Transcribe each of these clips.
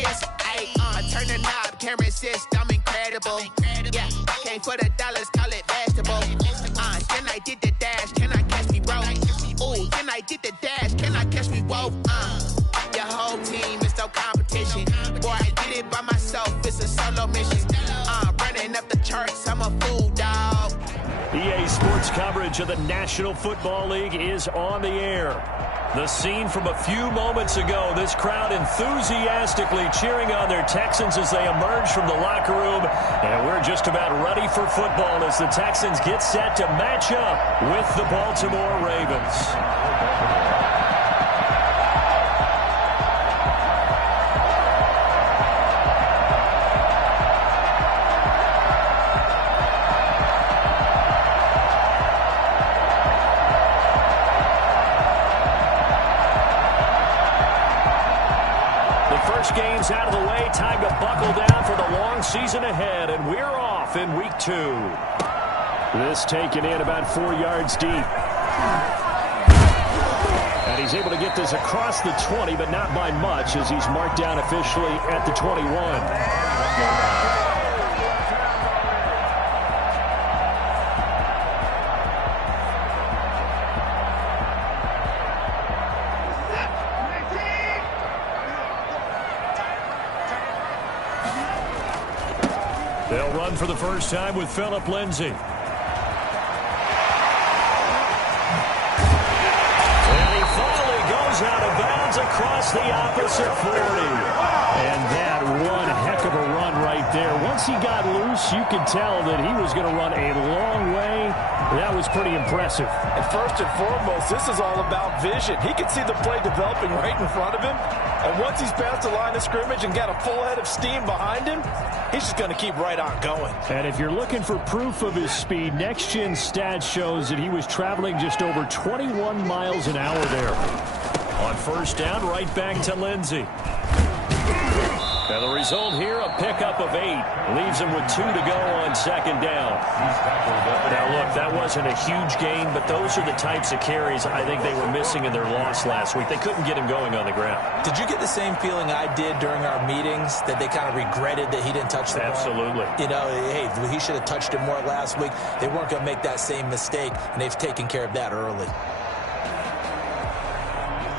years. I turn the knob, camera assist, I'm incredible. Yeah, came for the dollars, call it vegetable. Then I did the dash, can I catch me, bro? Ooh, then I did the dash, can I catch me, whoa? Your whole team is no competition. Boy, I did it by myself, it's a solo mission. Running up the charts, I'm a fool, dog. EA Sports coverage of the National Football League is on the air. The scene from a few moments ago, this crowd enthusiastically cheering on their Texans as they emerge from the locker room. And we're just about ready for football as the Texans get set to match up with the Baltimore Ravens. Games out of the way, time to buckle down for the long season ahead, and we're off in week 2. This taken in about 4 yards deep. And he's able to get this across the 20, but not by much, as he's marked down officially at the 21. They'll run for the first time with Phillip Lindsay. And he finally goes out of bounds across the opposite 40. And that one heck of a run right there. Once he got loose, you could tell that he was going to run a long way. That was pretty impressive. And first and foremost, this is all about vision. He could see the play developing right in front of him. And once he's past the line of scrimmage and got a full head of steam behind him, he's just going to keep right on going. And if you're looking for proof of his speed, Next Gen Stats shows that he was traveling just over 21 miles an hour there. On first down, right back to Lindsay. And the result here, a pickup of 8. Leaves him with 2 to go on second down. Now, look, that wasn't a huge gain, but those are the types of carries I think they were missing in their loss last week. They couldn't get him going on the ground. Did you get the same feeling I did during our meetings, that they kind of regretted that he didn't touch the ball? Absolutely. You know, hey, he should have touched it more last week. They weren't going to make that same mistake, and they've taken care of that early.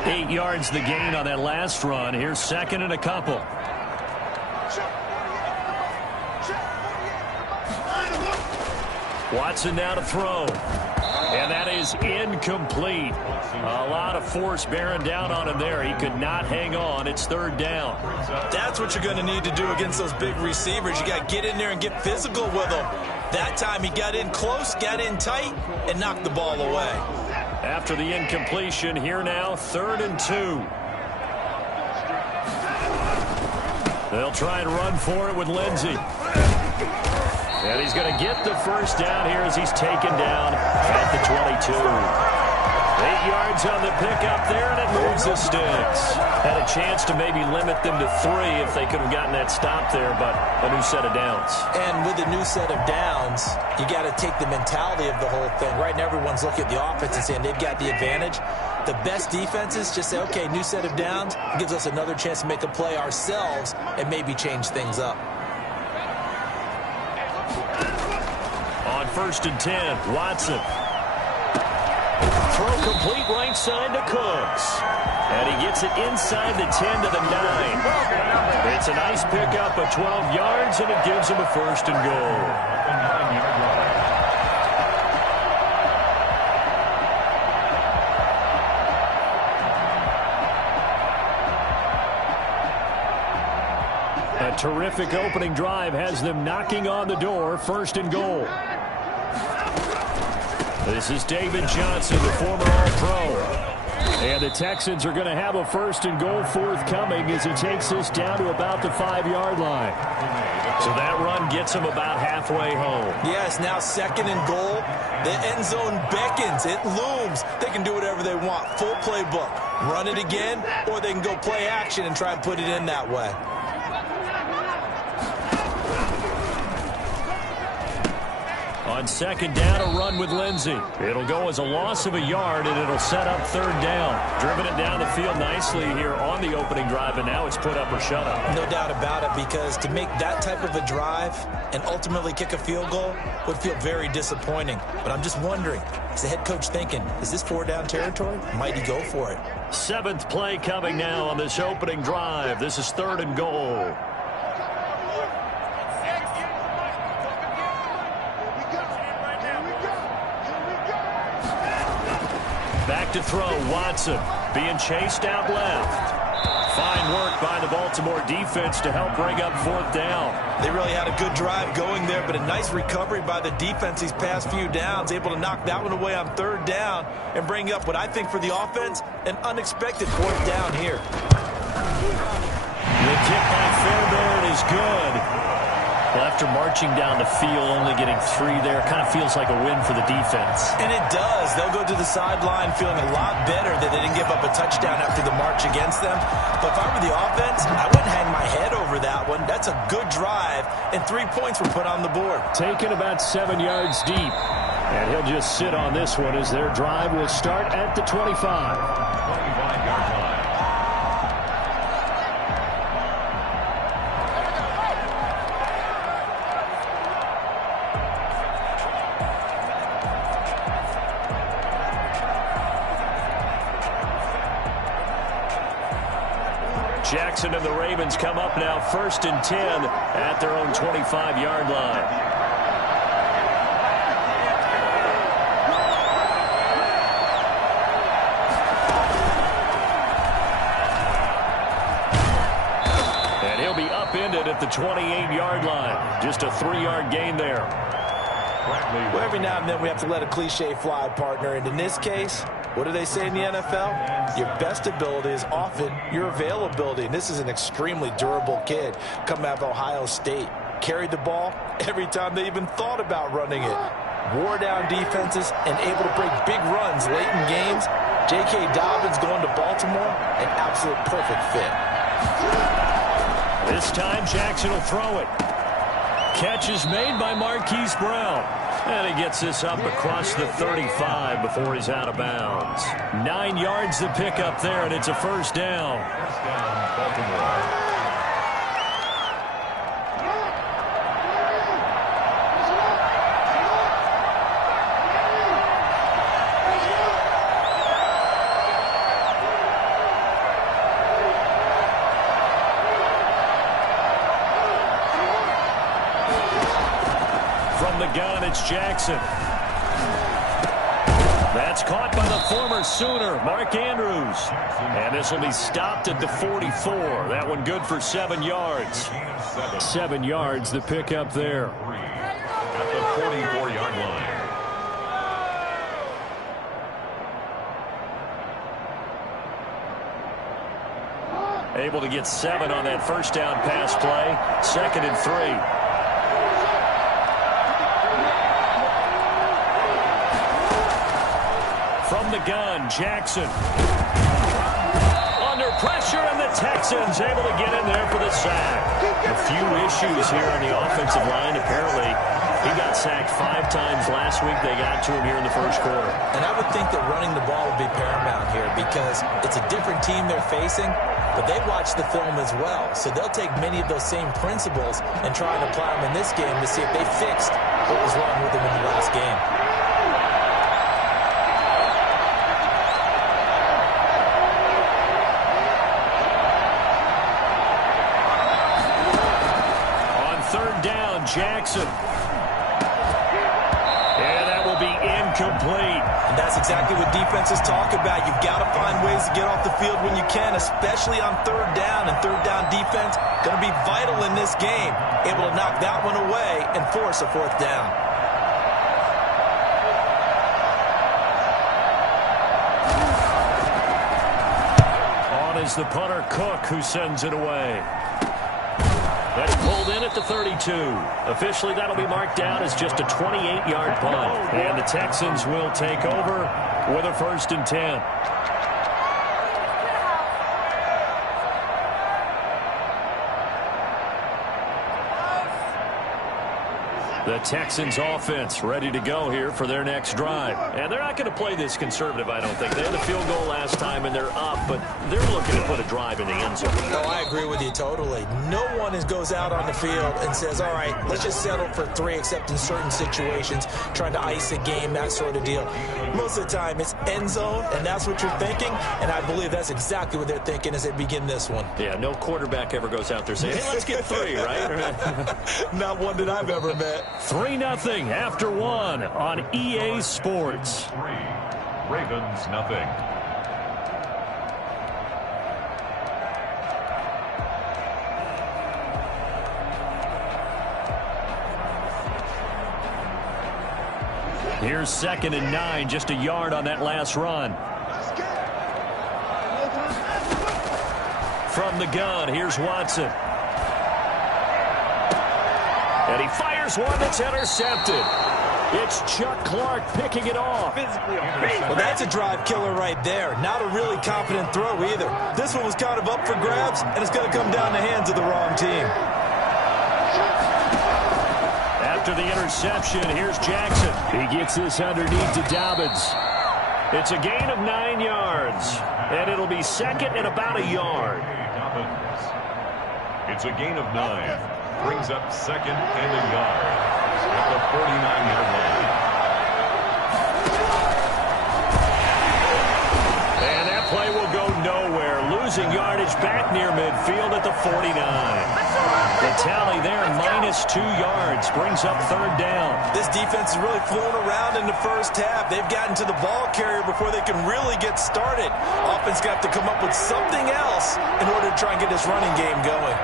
8 yards the gain on that last run. Here's second and a couple. Watson now to throw. And that is incomplete. A lot of force bearing down on him there. He could not hang on. It's third down. That's what you're going to need to do against those big receivers. You got to get in there and get physical with them. That time he got in close, got in tight, and knocked the ball away. After the incompletion, here now, 3rd and 2. They'll try and run for it with Lindsay. And he's going to get the first down here as he's taken down at the 22. 8 yards on the pickup there, and it moves the sticks. Had a chance to maybe limit them to 3 if they could have gotten that stop there, but a new set of downs. And with a new set of downs, you got to take the mentality of the whole thing. Right now, everyone's looking at the offense and saying they've got the advantage. The best defenses just say, okay, new set of downs. It gives us another chance to make a play ourselves and maybe change things up. On 1st and 10, Watson. Throw complete right side to Cooks. And he gets it inside the 10 to the 9. It's a nice pickup of 12 yards, and it gives him a 1st and goal. A terrific opening drive has them knocking on the door. 1st and goal. This is David Johnson, the former All-Pro. And the Texans are going to have a 1st and goal forthcoming as he takes this down to about the 5-yard line. So that run gets him about halfway home. Yes, now 2nd and goal. The end zone beckons. It looms. They can do whatever they want. Full playbook. Run it again, or they can go play action and try and put it in that way. On second down, a run with Lindsey. It'll go as a loss of a yard, and it'll set up third down. Driven it down the field nicely here on the opening drive, and now it's put up or shut up. No doubt about it, because to make that type of a drive and ultimately kick a field goal would feel very disappointing. But I'm just wondering, is the head coach thinking, is this 4-down territory? Might he go for it? Seventh play coming now on this opening drive. This is 3rd and goal. Back to throw, Watson being chased out left. Fine work by the Baltimore defense to help bring up 4th down. They really had a good drive going there, but a nice recovery by the defense these past few downs, able to knock that one away on 3rd down and bring up what I think for the offense, an unexpected 4th down here. The kick by Fairbairn is good. Well, after marching down the field, only getting 3 there, kind of feels like a win for the defense. And it does. They'll go to the sideline feeling a lot better that they didn't give up a touchdown after the march against them. But if I were the offense, I wouldn't hang my head over that one. That's a good drive, and 3 points were put on the board. Taken about 7 yards deep. And he'll just sit on this one as their drive will start at the 25. 25-yard line. Jackson and the Ravens come up now 1st and 10 at their own 25-yard line. And he'll be upended at the 28-yard line. Just a 3-yard gain there. Well, every now and then we have to let a cliche fly, partner. And in this case, what do they say in the NFL? Your best ability is often your availability. And this is an extremely durable kid coming out of Ohio State. Carried the ball every time they even thought about running it. Wore down defenses and able to break big runs late in games. J.K. Dobbins going to Baltimore, an absolute perfect fit. This time Jackson will throw it. Catch is made by Marquise Brown. And he gets this up across the 35 before he's out of bounds. 9 yards to pick up there, and it's a 1st down. Baltimore. Gun, it's Jackson. That's caught by the former Sooner, Mark Andrews. And this will be stopped at the 44. That one good for 7 yards. 7 yards, the pickup there. At the 44-yard line. Able to get 7 on that 1st down pass play. 2nd and 3. From the gun, Jackson. Under pressure, and the Texans able to get in there for the sack. A few issues here on the offensive line. Apparently, he got sacked 5 times last week. They got to him here in the 1st quarter. And I would think that running the ball would be paramount here because it's a different team they're facing, but they've watched the film as well. So they'll take many of those same principles and try and apply them in this game to see if they fixed what was wrong with them in the last game. Jackson. And that will be incomplete. And that's exactly what defenses talk about. You've got to find ways to get off the field when you can, especially on 3rd down. And 3rd down defense going to be vital in this game. Able to knock that one away and force a 4th down. On is the punter, Cook, who sends it away. That's pulled in at the 32. Officially, that'll be marked down as just a 28-yard punt. And the Texans will take over with a 1st and 10. The Texans offense ready to go here for their next drive. And they're not going to play this conservative, I don't think. They had the field goal last time, and they're up, but they're looking to put a drive in the end zone. No, I agree with you totally. No one goes out on the field and says, all right, let's just settle for 3, except in certain situations, trying to ice a game, that sort of deal. Most of the time, it's end zone, and that's what you're thinking, and I believe that's exactly what they're thinking as they begin this one. Yeah, no quarterback ever goes out there saying, hey, let's get 3, right? Not one that I've ever met. 3-0 after 1 on EA Sports. 3, Ravens nothing. Here's 2nd and 9, just a yard on that last run. From the gun, here's Watson. And he fires one that's intercepted. It's Chuck Clark picking it off. Well, that's a drive killer right there. Not a really confident throw either. This one was kind of up for grabs, and it's going to come down the hands of the wrong team. After the interception, here's Jackson. He gets this underneath to Dobbins. It's a gain of 9 yards, and it'll be 2nd and about a yard. It's a gain of 9. Brings up 2nd and a yard at the 49-yard line. And that play will go nowhere. Losing yardage back near midfield at the 49. The tally there, -2 yards, brings up 3rd down. This defense is really flown around in the first half. They've gotten to the ball carrier before they can really get started. Offense got to come up with something else in order to try and get this running game going.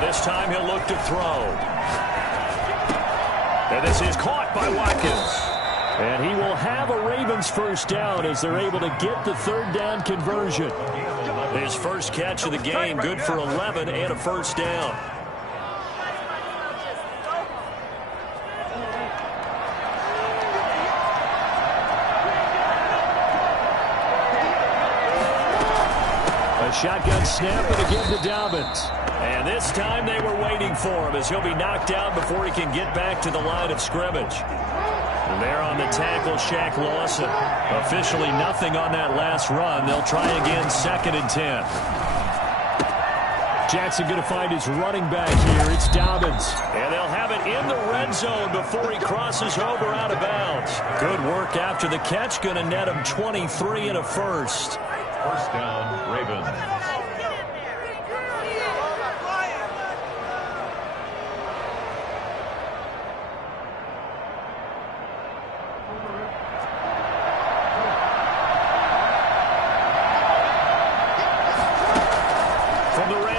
This time he'll look to throw. And this is caught by Watkins. And he will have a Ravens first down as they're able to get the 3rd down conversion. His first catch of the game, good for 11 and a first down. A shotgun snap and again to Dobbins. And this time they were waiting for him as he'll be knocked down before he can get back to the line of scrimmage. And there on the tackle, Shaq Lawson. Officially nothing on that last run. They'll try again, 2nd and 10. Jackson going to find his running back here. It's Dobbins. And they'll have it in the red zone before he crosses over out of bounds. Good work after the catch. Going to net him 23 and a first. First down, Ravens.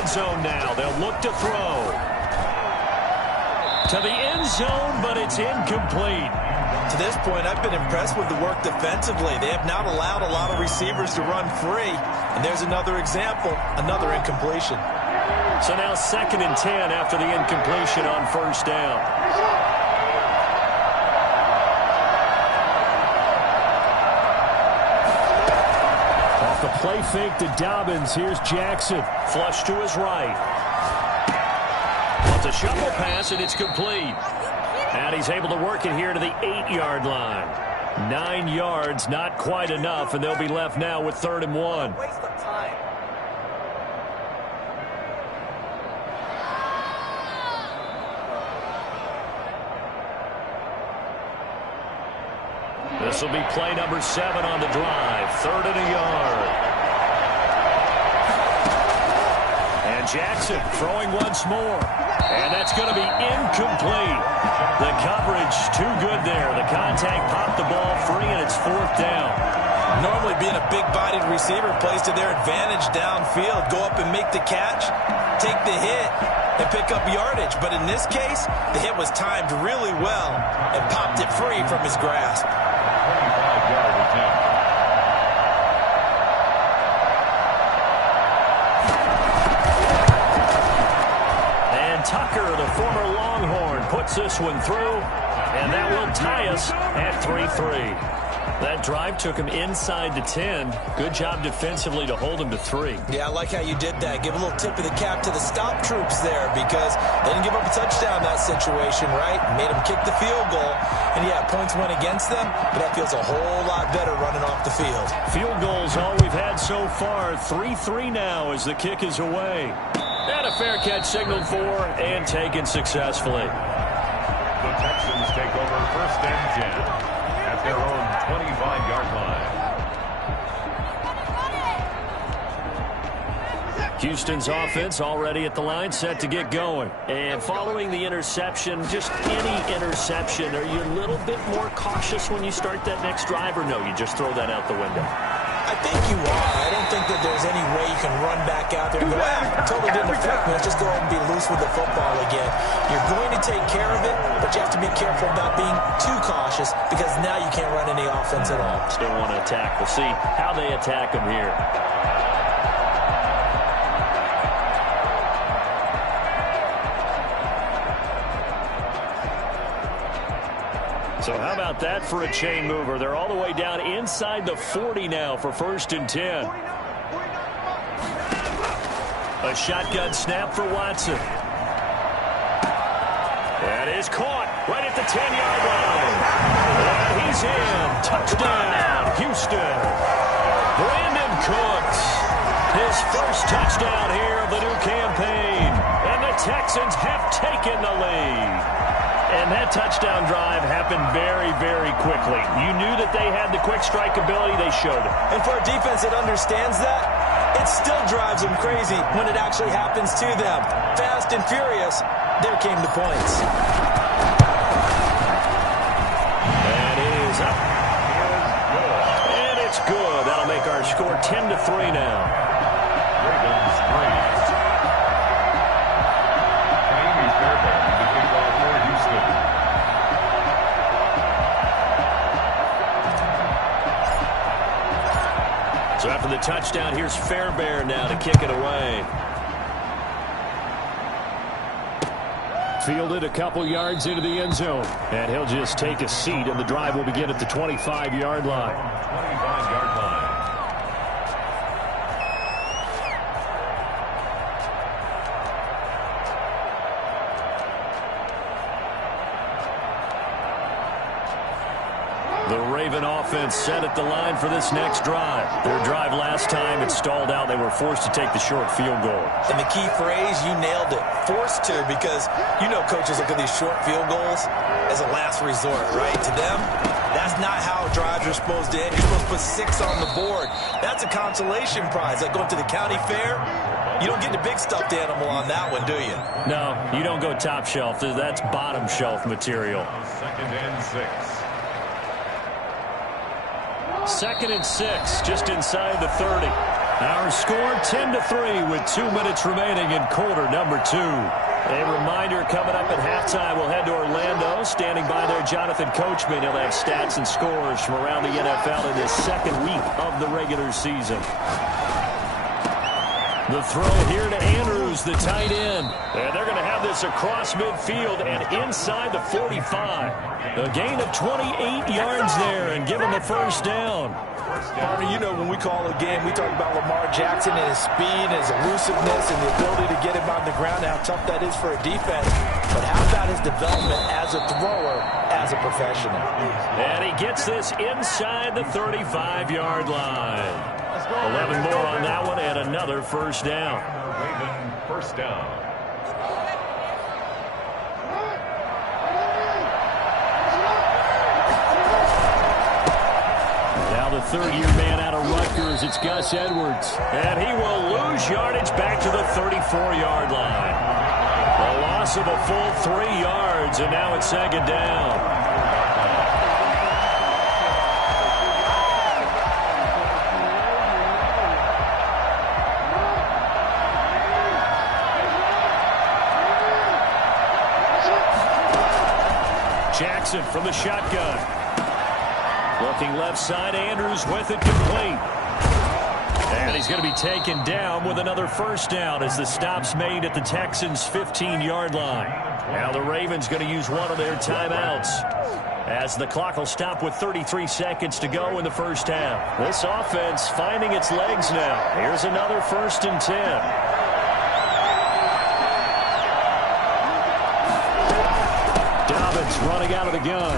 Zone now. They'll look to throw. To the end zone, but it's incomplete. To this point, I've been impressed with the work defensively. They have not allowed a lot of receivers to run free. And there's another example, another incompletion. So now 2nd and 10 after the incompletion on first down. The play fake to Dobbins. Here's Jackson. Flush to his right. Wants a shuffle pass, and it's complete. And he's able to work it here to the 8-yard line. 9 yards, not quite enough, and they'll be left now with 3rd and 1. This will be play number 7 on the drive. 3rd and a yard. And Jackson throwing once more. And that's going to be incomplete. The coverage too good there. The contact popped the ball free, and it's 4th down. Normally being a big-bodied receiver plays to their advantage downfield. Go up and make the catch, take the hit, and pick up yardage. But in this case, the hit was timed really well and popped it free from his grasp. 25-yard attempt. And Tucker, the former Longhorn, puts this one through, and that will tie us at 3-3. That drive took him inside the 10. Good job defensively to hold him to 3. Yeah, I like how you did that. Give a little tip of the cap to the stop troops there because they didn't give up a touchdown in that situation, right? Made them kick the field goal. And, yeah, points went against them, but that feels a whole lot better running off the field. Field goals all we've had so far. 3-3 now as the kick is away. And a fair catch signaled for and taken successfully. The Texans take over 1st and 10 at their own 25-yard line. Houston's offense already at the line, set to get going. And following the interception, just any interception, are you a little bit more cautious when you start that next drive, or no, you just throw that out the window? I think you are. I don't think that there's any way you can run back out there and go, totally didn't affect me. Let's just go ahead and be loose with the football again. You're going to take care of it, but you have to be careful about being too cautious because now you can't run any offense at all. Still want to attack. We'll see how they attack him here. So how about that for a chain mover? They're all the way down inside the 40 now for 1st and 10. A shotgun snap for Watson. That is caught right at the 10-yard line. And he's in. Touchdown, Houston. Brandon Cooks. His first touchdown here of the new campaign. And the Texans have taken the lead. And that touchdown drive happened very, very quickly. You knew that they had the quick strike ability. They showed it. And for a defense that understands that, it still drives them crazy when it actually happens to them. Fast and furious, there came the points. And it is up. And it's good. That'll make our score 10-3 now. Ravens 3. So after the touchdown, here's Fairbairn now to kick it away. Fielded a couple yards into the end zone. And he'll just take a seat, and the drive will begin at the 25-yard line. 25-yard line. The Raven offense set at the line for this next drive. Their drive last time, it stalled out. They were forced to take the short field goal. And the key phrase, you nailed it. Forced to, because you know coaches look at these short field goals as a last resort, right? To them, that's not how drives are supposed to end. You're supposed to put 6 on the board. That's a consolation prize. Like going to the county fair, you don't get the big stuffed animal on that one, do you? No, you don't go top shelf. That's bottom shelf material. 2nd and 6. 2nd and 6, just inside the 30. Our score 10-3 with 2 minutes remaining in quarter number 2. A reminder coming up at halftime, we'll head to Orlando. Standing by there, Jonathan Coachman. He'll have stats and scores from around the NFL in this 2nd week of the regular season. The throw here to Andrews, the tight end. And they're going to have this across midfield and inside the 45. A gain of 28 yards there and give him a 1st down. Partner, you know when we call a game, we talk about Lamar Jackson and his speed and his elusiveness and the ability to get him on the ground and how tough that is for a defense. But how about his development as a thrower, as a professional? And he gets this inside the 35-yard line. 11 more on that one and another 1st down. Raven 1st down. Now the 3rd-year man out of Rutgers, it's Gus Edwards. And he will lose yardage back to the 34-yard line. A loss of a full 3 yards, and now it's 2nd down. Jackson from the shotgun. Looking left side, Andrews with it complete. And he's going to be taken down with another 1st down as the stop's made at the Texans' 15-yard line. Now the Ravens going to use one of their timeouts. as the clock will stop with 33 seconds to go in the first half. This offense finding its legs now. Here's another 1st and 10. Dobbins running out of the gun.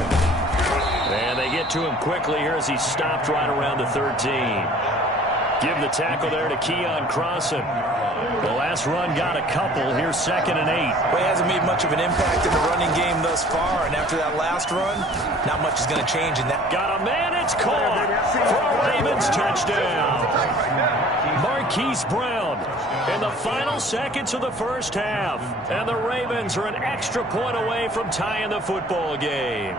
And they get to him quickly here as he stopped right around the 13. Give the tackle there to Keon Crossan. The last run got a couple. Here's 2nd and 8. Well, he hasn't made much of an impact in the running game thus far, and after that last run, not much is going to change in that. Got a man, it's caught for a Ravens touchdown. Marquise Brown in the final seconds of the first half, and the Ravens are an extra point away from tying the football game.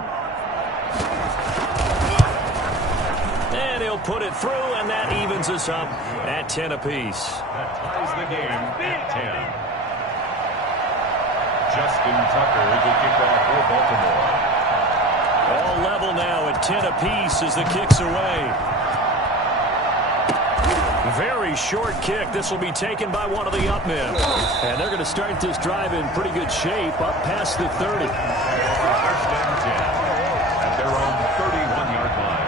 And he'll put it through, and that evens us up at 10 apiece. That ties the game at 10. Justin Tucker to kick off for Baltimore. All level now at 10 apiece as the kick's away. Very short kick. This will be taken by one of the up men. And they're going to start this drive in pretty good shape up past the 30. 1st and 10 at their own 31-yard line.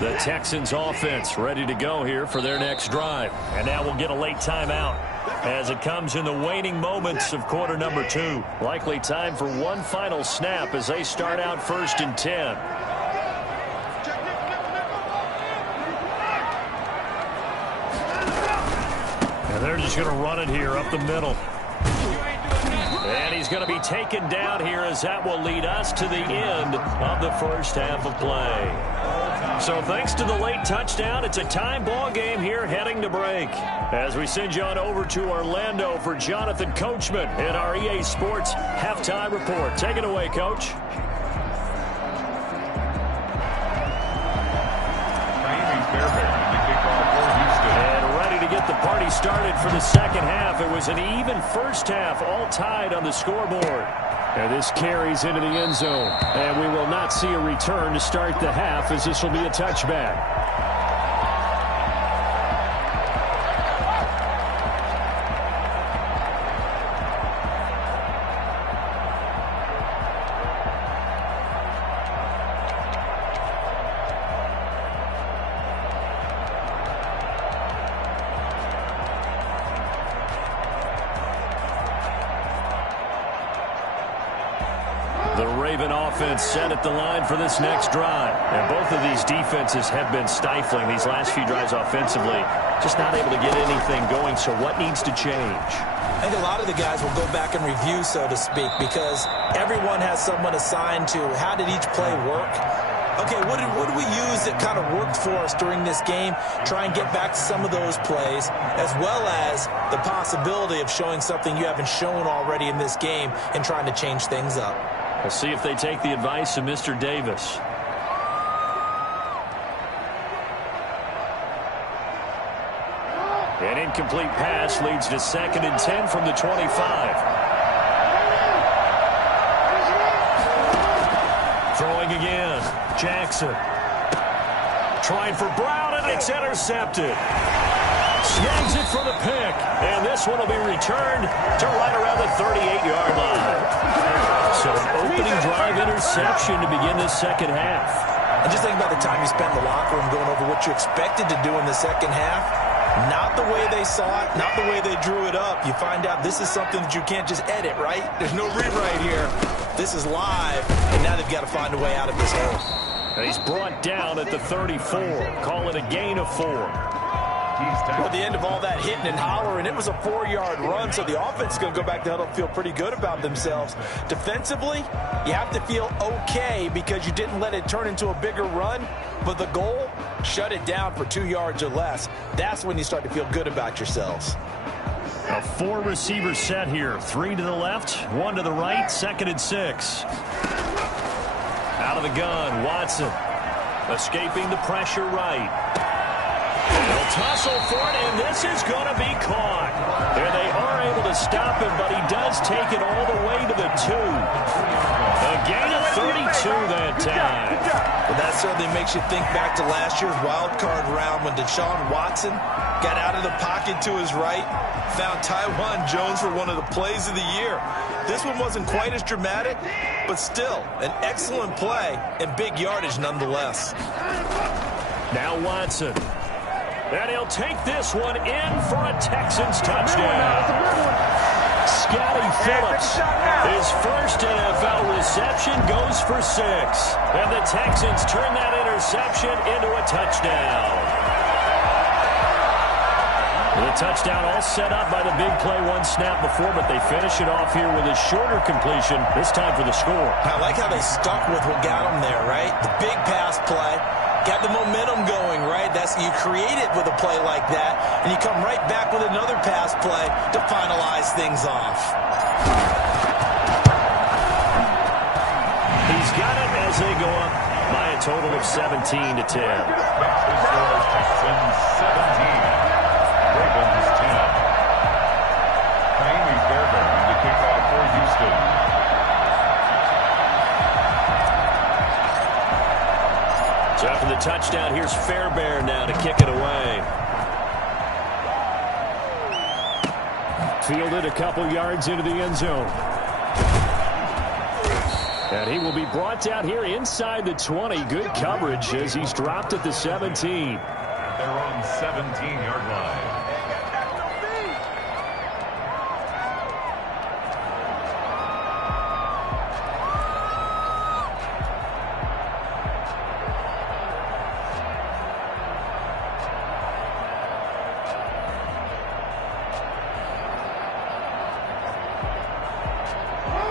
The Texans offense ready to go here for their next drive. And now we'll get a late timeout as it comes in the waning moments of quarter number 2. Likely time for one final snap as they start out 1st and 10. And they're just going to run it here up the middle. And he's going to be taken down here as that will lead us to the end of the first half of play. So thanks to the late touchdown, it's a time ball game here heading to break. As we send you on over to Orlando for Jonathan Coachman in our EA Sports Halftime Report. Take it away, Coach. And ready to get the party started for the second half. It was an even first half, all tied on the scoreboard. And this carries into the end zone. And we will not see a return to start the half as this will be a touchback. Set at the line for this next drive. And both of these defenses have been stifling these last few drives offensively. Just not able to get anything going, so what needs to change? I think a lot of the guys will go back and review, so to speak, because everyone has someone assigned to how did each play work. Okay, what did we use that kind of worked for us during this game? Try and get back to some of those plays, as well as the possibility of showing something you haven't shown already in this game and trying to change things up. We'll see if they take the advice of Mr. Davis. An incomplete pass leads to 2nd and 10 from the 25. Throwing again. Jackson. Trying for Brown, and it's intercepted. Snags it for the pick. And this one will be returned to right around the 38-yard line. So an opening drive interception to begin this second half. And just think about the time you spent in the locker room going over what you expected to do in the second half. Not the way they saw it, not the way they drew it up. You find out this is something that you can't just edit, right? There's no rewrite here. This is live, and now they've got to find a way out of this hole. And he's brought down at the 34. Call it a gain of 4. Well, at the end of all that hitting and hollering, it was a 4-yard run, so the offense is going to go back to huddle and feel pretty good about themselves. Defensively, you have to feel okay because you didn't let it turn into a bigger run, but the goal, shut it down for 2 yards or less. That's when you start to feel good about yourselves. A 4-receiver set here. 3 to the left, 1 to the right, 2nd and 6. Out of the gun, Watson. Escaping the pressure right. They'll tussle for it, and this is going to be caught. And they are able to stop him, but he does take it all the way to the 2. A gain of 32 that time. But that's certainly makes you think back to last year's wild card round when Deshaun Watson got out of the pocket to his right, found Tywan Jones for one of the plays of the year. This one wasn't quite as dramatic, but still an excellent play and big yardage nonetheless. Now Watson. And he'll take this one in for a Texans touchdown. Scotty Phillips, his first NFL reception, goes for 6. And the Texans turn that interception into a touchdown. The touchdown all set up by the big play one snap before, but they finish it off here with a shorter completion, this time for the score. I like how they stuck with what got them there, right? The big pass play. Got the momentum going, right? You create it with a play like that, and you come right back with another pass play to finalize things off. He's got it as they go up by a total of 17-10. Texans 17. Ravens 10. Amy Fairbairn to kick off for Houston. So after the touchdown, here's Fairbairn now to kick it away. Fielded a couple yards into the end zone. And he will be brought down here inside the 20. Good coverage as he's dropped at the 17. They're on 17-yard line.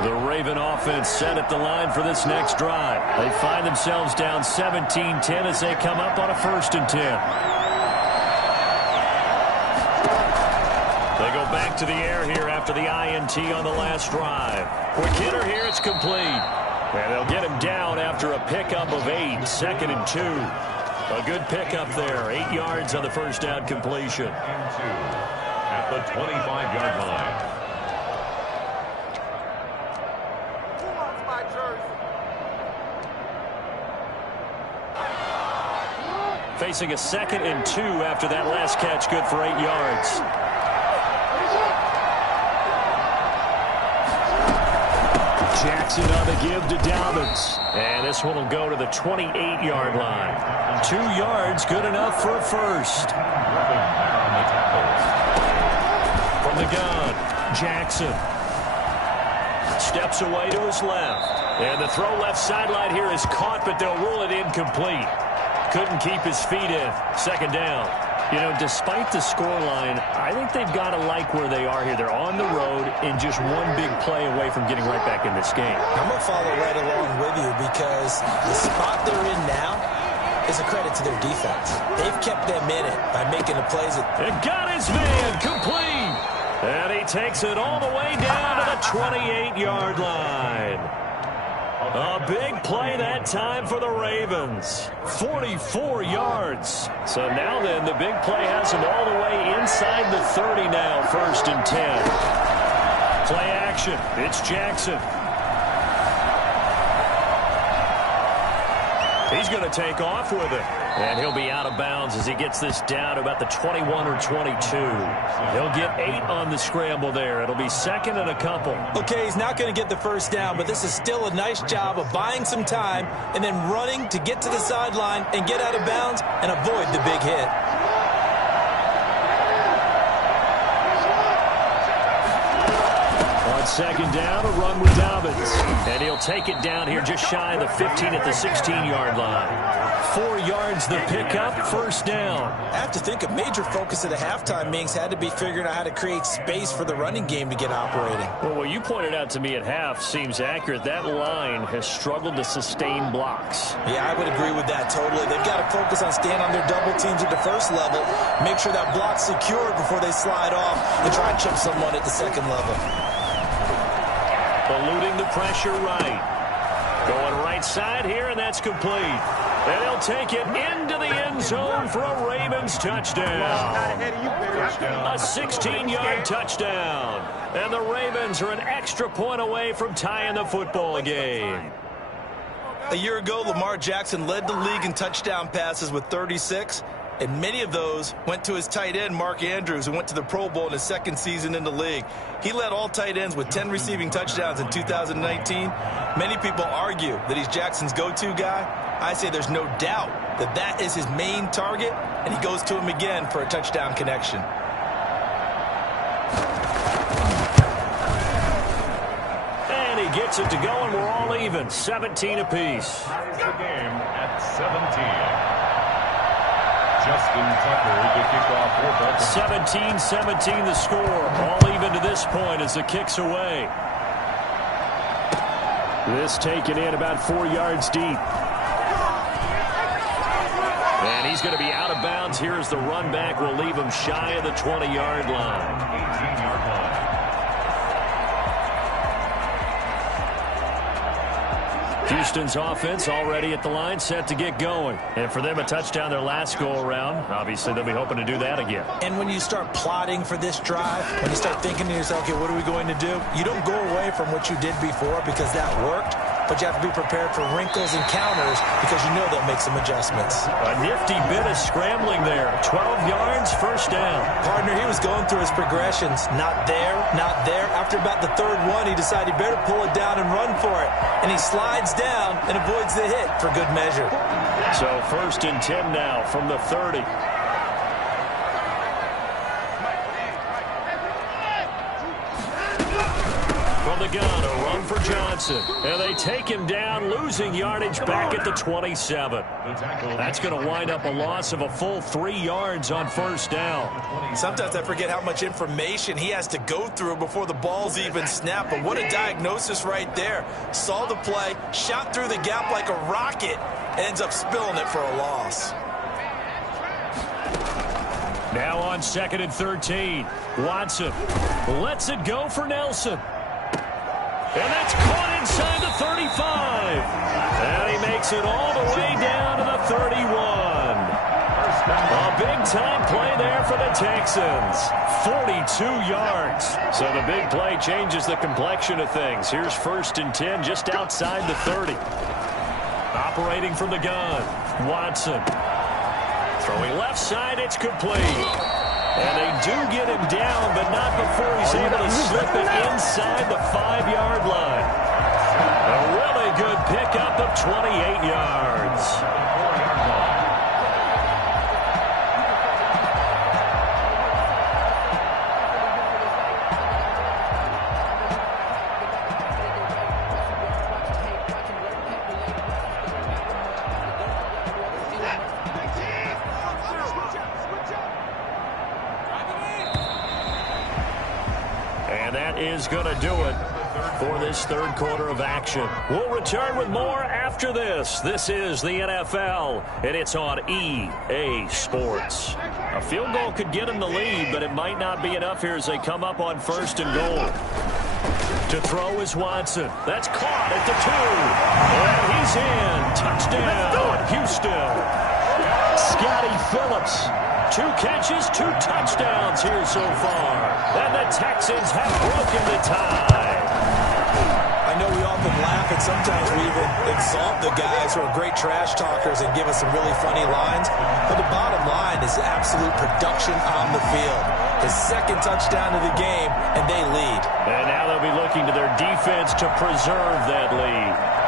The Raven offense set at the line for this next drive. They find themselves down 17-10 as they come up on a 1st and 10. They go back to the air here after the INT on the last drive. Quick hitter here, it's complete. And they'll get him down after a pickup of 8, 2nd and 2. A good pickup there, 8 yards on the first down completion. At the 25-yard line. Facing a 2nd and 2 after that last catch, good for 8 yards. Jackson on the give to Dobbins. And this one will go to the 28-yard line. 2 yards, good enough for a first. From the gun, Jackson. Steps away to his left. And the throw left sideline here is caught, but they'll rule it incomplete. Couldn't keep his feet in. 2nd down. You know, despite the scoreline, I think they've got to like where they are here. They're on the road and just one big play away from getting right back in this game. I'm going to follow right along with you because the spot they're in now is a credit to their defense. They've kept them in it by making the plays. And got his man complete. And he takes it all the way down to the 28-yard line. A big play that time for the Ravens. 44 yards. So now then, the big play has him all the way inside the 30 now, 1st and 10. Play action. It's Jackson. He's going to take off with it. And he'll be out of bounds as he gets this down to about the 21 or 22. He'll get 8 on the scramble there. It'll be 2nd and a couple. Okay, he's not going to get the first down, but this is still a nice job of buying some time and then running to get to the sideline and get out of bounds and avoid the big hit. On 2nd down, a run with Dobbins. And he'll take it down here just shy of the 15 at the 16-yard line. 4 yards the pickup, 1st down. I have to think a major focus of the halftime meetings had to be figuring out how to create space for the running game to get operating. Well, what you pointed out to me at half seems accurate. That line has struggled to sustain blocks. Yeah, I would agree with that totally. They've got to focus on staying on their double teams at the first level, make sure that block's secured before they slide off and try and chip someone at the 2nd level. Eluding the pressure right. Going right side here, and that's complete. And he'll take it into the end zone for a Ravens touchdown. A 16-yard touchdown. And the Ravens are an extra point away from tying the football game. A year ago, Lamar Jackson led the league in touchdown passes with 36, and many of those went to his tight end, Mark Andrews, who went to the Pro Bowl in his second season in the league. He led all tight ends with 10 receiving touchdowns in 2019. Many people argue that he's Jackson's go-to guy. I say there's no doubt that that is his main target, and he goes to him again for a touchdown connection. Gets it to go, and we're all even. 17 apiece. Ties the game at 17. Justin Tucker to kick off for Baltimore. 17-17 the score. All even to this point as the kick's away. This taken in about 4 yards deep. And he's going to be out of bounds. Here's the run back. Will leave him shy of the 20-yard line. 18-yard line. Houston's offense already at the line, set to get going. And for them, a touchdown their last go-around. Obviously, they'll be hoping to do that again. And when you start plotting for this drive, when you start thinking to yourself, okay, what are we going to do? You don't go away from what you did before because that worked, but you have to be prepared for wrinkles and counters because you know they'll make some adjustments. A nifty bit of scrambling there. 12 yards, first down. Partner, he was going through his progressions. Not there, not there. After about the third one, he decided he better pull it down and run for it. And he slides down and avoids the hit for good measure. So 1st and 10 now from the 30. From the gun, a run for Johnson. And they take him down, losing yardage back at the 27. That's going to wind up a loss of a full 3 yards on first down. Sometimes I forget how much information he has to go through before the ball's even snapped. But what a diagnosis right there. Saw the play, shot through the gap like a rocket, and ends up spilling it for a loss. Now on 2nd and 13. Watson lets it go for Nelson. And that's caught inside the 35. And he makes it all the way down to the 31. A big-time play there for the Texans. 42 yards. So the big play changes the complexion of things. Here's 1st and 10 just outside the 30. Operating from the gun. Watson. Throwing left side, it's complete. And they do get him down, but not before he's able to slip it inside the 5-yard line. A really good pickup of 28 yards. Is going to do it for this third quarter of action. We'll return with more after this. This is the NFL, and it's on EA Sports. A field goal could get them the lead, but it might not be enough here as they come up on 1st and goal. To throw is Watson. That's caught at the 2. And he's in. Touchdown, Houston. Scotty Phillips. 2 catches, 2 touchdowns here so far. And the Texans have broken the tie. I know we often laugh, and sometimes we even exalt the guys who are great trash talkers and give us some really funny lines. But the bottom line is absolute production on the field. His 2nd touchdown of the game, and they lead. And now they'll be looking to their defense to preserve that lead.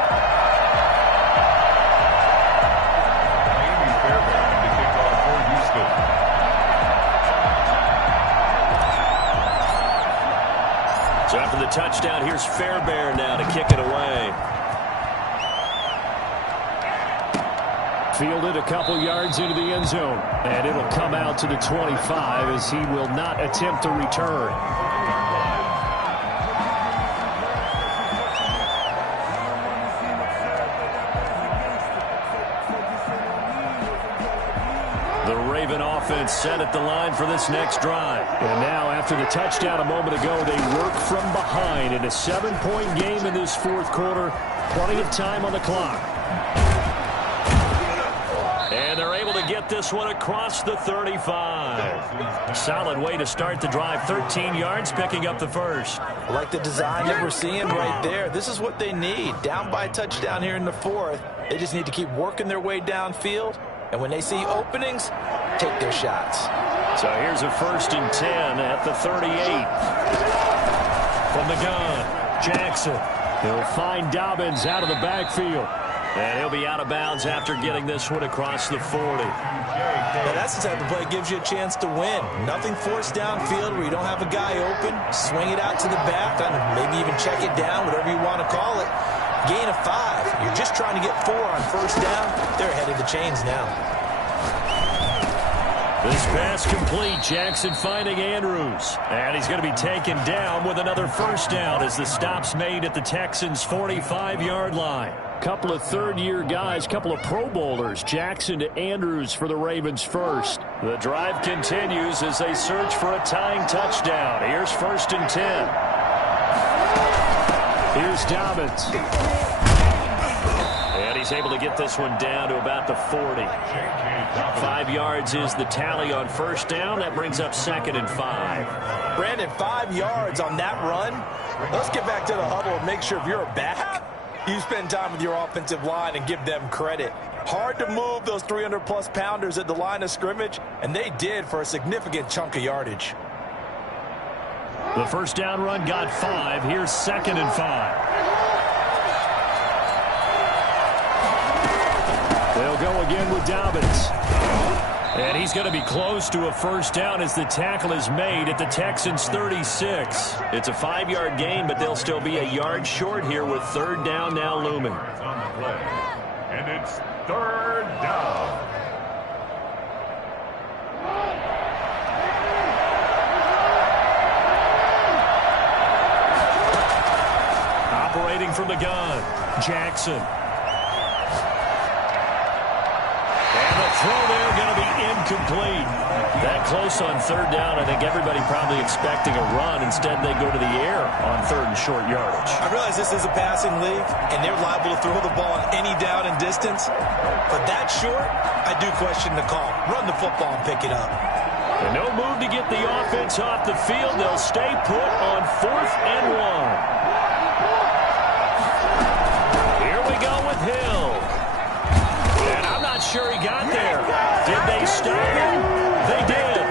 So after the touchdown, here's Fairbairn now to kick it away. Fielded a couple yards into the end zone. And it'll come out to the 25 as he will not attempt to return. The Raven offense set at the line for this next drive. And now, after the touchdown a moment ago, they work from behind in a 7-point game in this 4th quarter. Plenty of time on the clock. And they're able to get this one across the 35. Solid way to start the drive. 13 yards, picking up the first. I like the design that we're seeing right there. This is what they need. Down by a touchdown here in the fourth. They just need to keep working their way downfield. And when they see openings, take their shots. So here's a 1st and 10 at the 38. From the gun, Jackson. He'll find Dobbins out of the backfield. And he'll be out of bounds after getting this one across the 40. Now that's the type of play that gives you a chance to win. Nothing forced downfield where you don't have a guy open. Swing it out to the back, maybe even check it down, whatever you want to call it. Gain of 5. You're just trying to get 4 on 1st down. They're ahead of the chains now. This pass complete. Jackson finding Andrews. And he's going to be taken down with another 1st down as the stop's made at the Texans' 45-yard line. Couple of third-year guys, couple of Pro Bowlers. Jackson to Andrews for the Ravens first. The drive continues as they search for a tying touchdown. Here's 1st and 10. Here's Dobbins. And he's able to get this one down to about the 40. 5 yards is the tally on 1st down. That brings up 2nd and 5. Brandon, 5 yards on that run. Let's get back to the huddle and make sure if you're a back, you spend time with your offensive line and give them credit. Hard to move those 300-plus pounders at the line of scrimmage, and they did for a significant chunk of yardage. The 1st down run got 5. Here's 2nd and 5. They'll go again with Dobbins. And he's going to be close to a 1st down as the tackle is made at the Texans' 36. It's a 5-yard gain, but they'll still be a yard short here with 3rd down now looming. And it's 3rd down. Operating from the gun, Jackson. And the throw there going to be incomplete. That close on 3rd down, I think everybody probably expecting a run. Instead, they go to the air on 3rd and short yardage. I realize this is a passing league, and they're liable to throw the ball on any down and distance. But that short, I do question the call. Run the football and pick it up. And no move to get the offense off the field. They'll stay put on 4th and 1. Here we go with Hill. And I'm not sure he got there. Did they stop him? They did.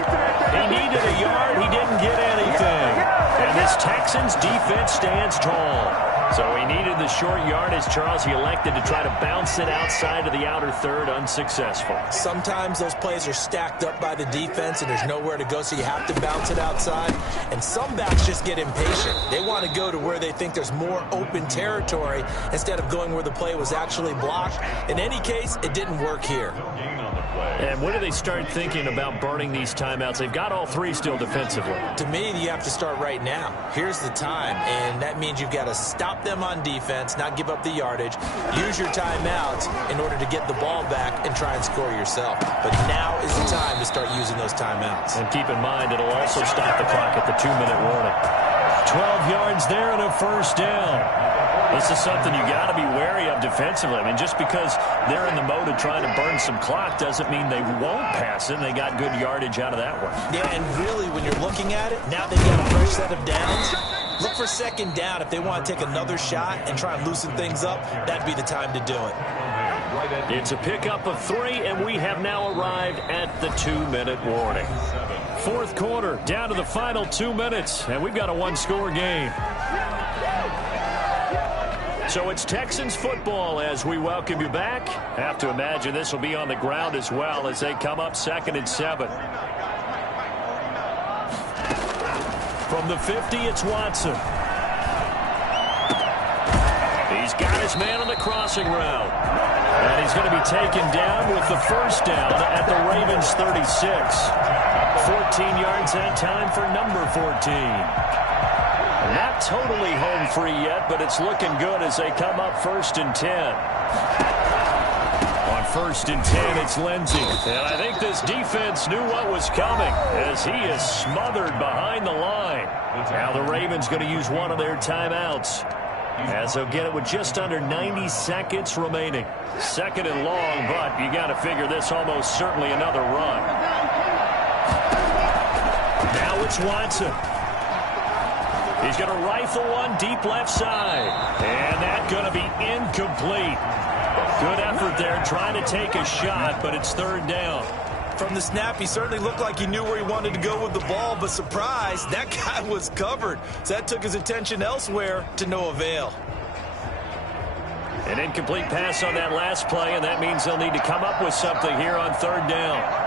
He needed a yard. He didn't get anything. And this Texans defense stands tall. So he needed the short yardage, Charles. He elected to try to bounce it outside of the outer third, unsuccessful. Sometimes those plays are stacked up by the defense and there's nowhere to go, so you have to bounce it outside. And some backs just get impatient. They want to go to where they think there's more open territory instead of going where the play was actually blocked. In any case, it didn't work here. And when do they start thinking about burning these timeouts? They've got all 3 still defensively. To me, you have to start right now. Here's the time, and that means you've got to stop them on defense, not give up the yardage, use your timeouts in order to get the ball back and try and score yourself. But now is the time to start using those timeouts. And keep in mind, it'll also stop the clock at the 2-minute warning. 12 yards there and a 1st down. This is something you got to be wary of defensively. I mean, just because they're in the mode of trying to burn some clock doesn't mean they won't pass it. And they got good yardage out of that one. Yeah, and really, when you're looking at it, now they've got a fresh set of downs. Look for 2nd down. If they want to take another shot and try and loosen things up, that'd be the time to do it. It's a pickup of 3, and we have now arrived at the 2-minute warning. 4th quarter, down to the final 2 minutes, and we've got a 1-score game. So it's Texans football as we welcome you back. Have to imagine this will be on the ground as well as they come up 2nd and 7. From the 50, it's Watson. He's got his man on the crossing route. And he's going to be taken down with the 1st down at the Ravens' 36. 14 yards that time for number 14. Not totally home free yet, but it's looking good as they come up 1st and 10. On 1st and 10, it's Lindsey. And I think this defense knew what was coming as he is smothered behind the line. Now the Ravens going to use one of their timeouts. As they'll get it with just under 90 seconds remaining. Second and long, but you got to figure this almost certainly another run. Now it's Watson. He's going to rifle one deep left side. And that's going to be incomplete. Good effort there trying to take a shot, but it's third down. From the snap, he certainly looked like he knew where he wanted to go with the ball, but surprise, that guy was covered. So that took his attention elsewhere to no avail. An incomplete pass on that last play, and that means they'll need to come up with something here on third down.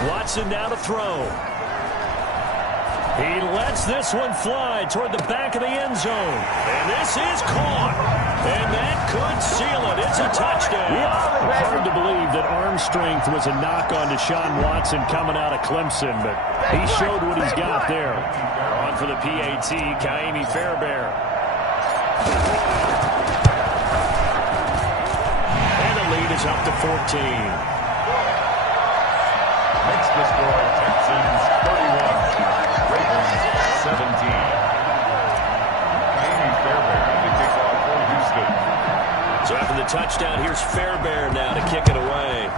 Watson now to throw. He lets this one fly toward the back of the end zone. And this is caught. And that could seal it. It's a touchdown. Hard to believe that arm strength was a knock on Deshaun Watson coming out of Clemson, but he showed what he's got there. On for the PAT, Kaimi Fairbairn. And the lead is up to 14. Makes the score Texans 31, Ravens 17. Kaimi Fairbairn to kick off for Houston. So after the touchdown, here's Fairbairn now to kick it away.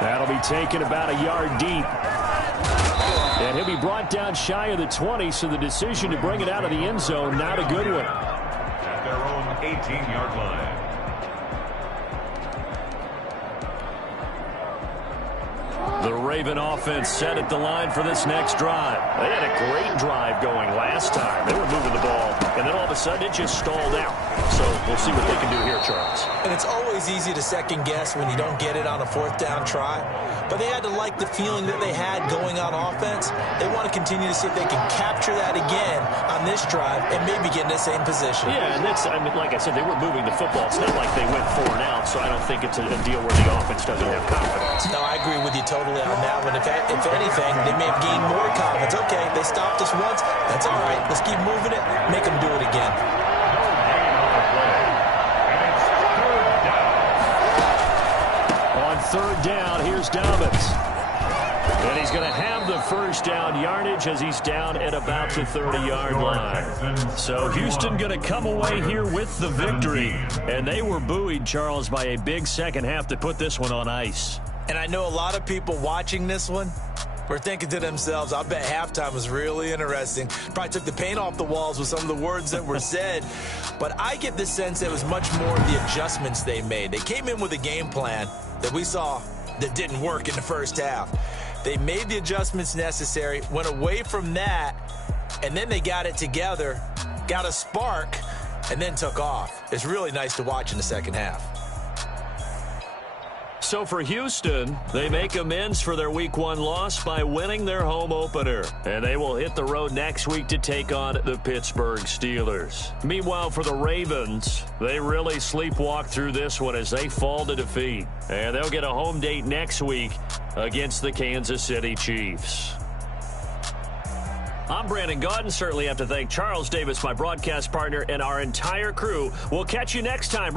That'll be taken about a yard deep. And he'll be brought down shy of the 20, so the decision to bring it out of the end zone, not a good one. At their own 18-yard line. The Raven offense set at the line for this next drive. They had a great drive going last time. They were moving the ball, and then all of a sudden it just stalled out. So we'll see what they can do here, Charles. And it's always easy to second guess when you don't get it on a fourth down try. But they had to like the feeling that they had going on offense. They want to continue to see if they can capture that again on this drive and maybe get in the same position. Yeah, and that's, I mean, like I said, they were moving the football. It's not like they went 4 and out, so I don't think it's a deal where the offense doesn't have confidence. No, I agree with you totally on that one. If anything, they may have gained more confidence. Okay, they stopped us once. That's all right. Let's keep moving it. Make them do it again. On third down, here's Dobbins. And he's going to have the first down yardage as he's down at about the 30-yard line. So Houston going to come away here with the victory. And they were buoyed, Charles, by a big second half to put this one on ice. And I know a lot of people watching this one were thinking to themselves, I bet halftime was really interesting. Probably took the paint off the walls with some of the words that were said. But I get the sense that it was much more of the adjustments they made. They came in with a game plan that we saw that didn't work in the first half. They made the adjustments necessary, went away from that, and then they got it together, got a spark, and then took off. It's really nice to watch in the second half. So for Houston, they make amends for their Week 1 loss by winning their home opener. And they will hit the road next week to take on the Pittsburgh Steelers. Meanwhile, for the Ravens, they really sleepwalk through this one as they fall to defeat. And they'll get a home date next week against the Kansas City Chiefs. I'm Brandon Gaudin. Certainly have to thank Charles Davis, my broadcast partner, and our entire crew. We'll catch you next time.